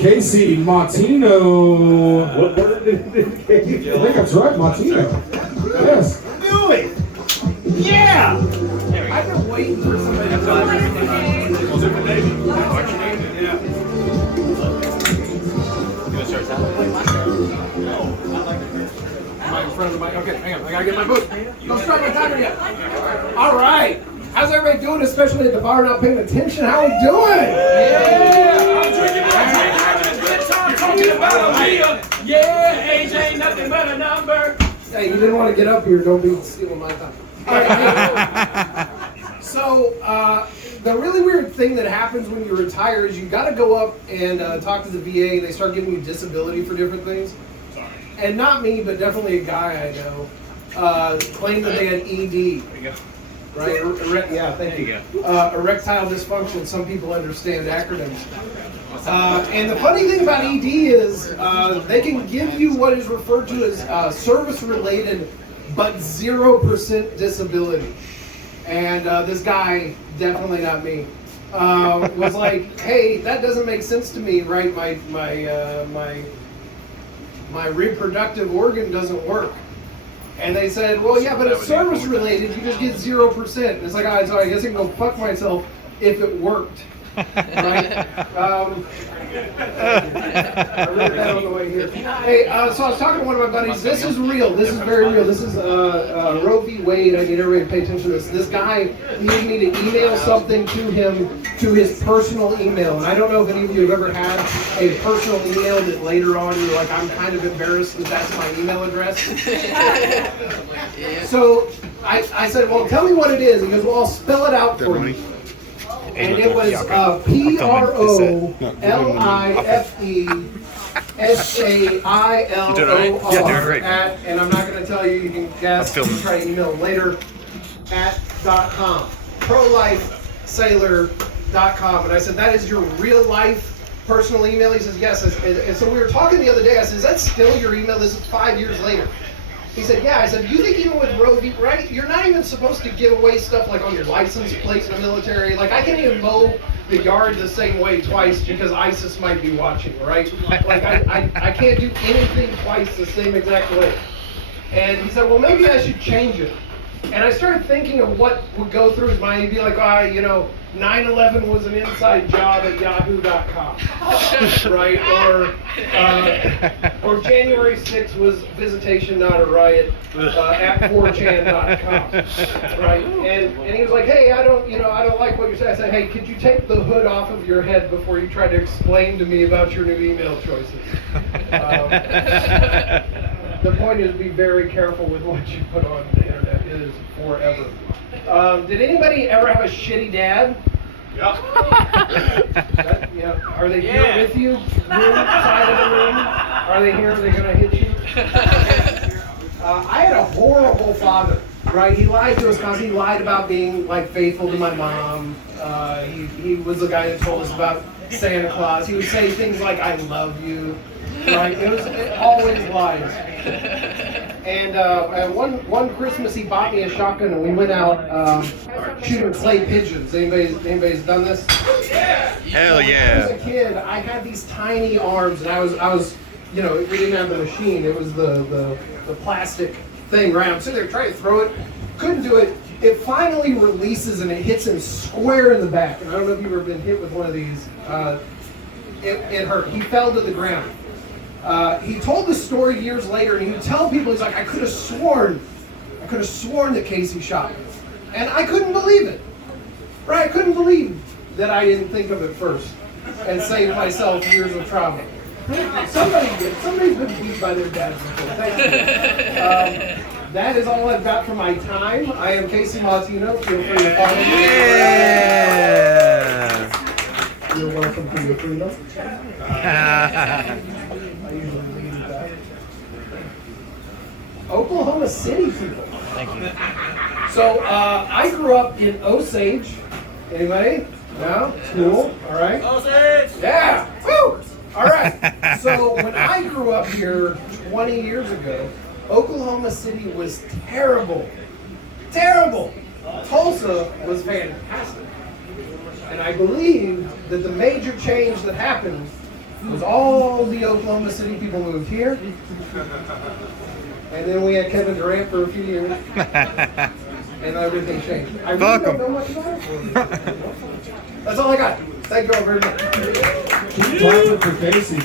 Casey Martino. I think that's right, Martino. Yes. Do it! Yeah! I've been waiting for somebody to tell me. In front of the mic. Okay, hang on. I gotta get my book. Don't start my timer yet. All right. How's everybody doing, especially at the bar not paying attention? How are we doing? Yeah! I'm drinking my good time talking about Aaliyah. Yeah, age ain't nothing but a number. Hey, you didn't want to get up here. Don't be stealing my time. All right. So, the really weird thing that happens when you retire is you got to go up and talk to the VA. They start giving you disability for different things. And not me, but definitely a guy I know claimed that they had ED. There you go. Right? Yeah, thank you. Erectile dysfunction. Some people understand acronyms. And the funny thing about ED is they can give you what is referred to as service-related, but 0% disability. And this guy, definitely not me, was like, "Hey, that doesn't make sense to me, right? My reproductive organ doesn't work." And they said, "Well, yeah, but it's service related. You just get 0%." And it's like, so I guess I can go fuck myself if it worked, right? I read that on the way here. Hey, so I was talking to one of my buddies. This is real. This is very real. This is Roe v. Wade. I need everybody to pay attention to this. This guy needed me to email something to him to his personal email. And I don't know if any of you have ever had a personal email that later on you're like, I'm kind of embarrassed that that's my email address. So I said, well, tell me what it is. He goes, well, I'll spell it out for you. And it was PROLIFESAILOR at, and I'm not going to tell you, you can guess, you can try to email later, @.com. ProLifeSailor.com. And I said, that is your real life personal email? He says, yes. And so we were talking the other day. I said, is that still your email? This is 5 years later. He said, yeah. I said, you think even with Roe v. right, you're not even supposed to give away stuff like on your license plate in the military. Like, I can't even mow the yard the same way twice because ISIS might be watching, right? Like, I can't do anything twice the same exact way. And he said, well, maybe I should change it. And I started thinking of what would go through his mind. He'd be like, 9/11 was an inside job at yahoo.com, right? Or January 6th was visitation, not a riot, at 4chan.com, right? And he was like, hey, I don't like what you're saying. I said, hey, could you take the hood off of your head before you try to explain to me about your new email choices? The point is, be very careful with what you put on the internet. It is forever. Did anybody ever have a shitty dad? Yeah. Are they here with you? Side of the room? Are they here? Are they going to hit you? I had a horrible father, right? He lied to us constantly. He lied about being faithful to my mom. He was the guy that told us about Santa Claus. He would say things like, I love you. Right? It was always lies. And one Christmas he bought me a shotgun and we went out shooting clay pigeons. Anybody's done this? Hell yeah! As a kid, I had these tiny arms, and I was we didn't have the machine. It was the plastic thing, right? I'm sitting there trying to throw it, couldn't do it. It finally releases and it hits him square in the back. And I don't know if you've ever been hit with one of these. It hurt. He fell to the ground. He told the story years later, and he would tell people, he's like, I could have sworn that Casey shot me. And I couldn't believe it. Right? I couldn't believe that I didn't think of it first and save myself years of trauma. Somebody's been beat by their dads before. Thank you. That is all I've got for my time. I am Casey Martino. Feel free to follow me. Yeah. You're welcome to your freedom. Oklahoma City people. Thank you. So I grew up in Osage. Anybody? No? Cool. All right. Osage. Yeah. Woo. All right. So when I grew up here 20 years ago, Oklahoma City was terrible. Terrible. Tulsa was fantastic. And I believe that the major change that happened was all the Oklahoma City people moved here. And then we had Kevin Durant for a few years. And everything changed. I really Fuck don't 'em. know much about it. That's all I got. Thank you all very much. Keep clapping for Casey.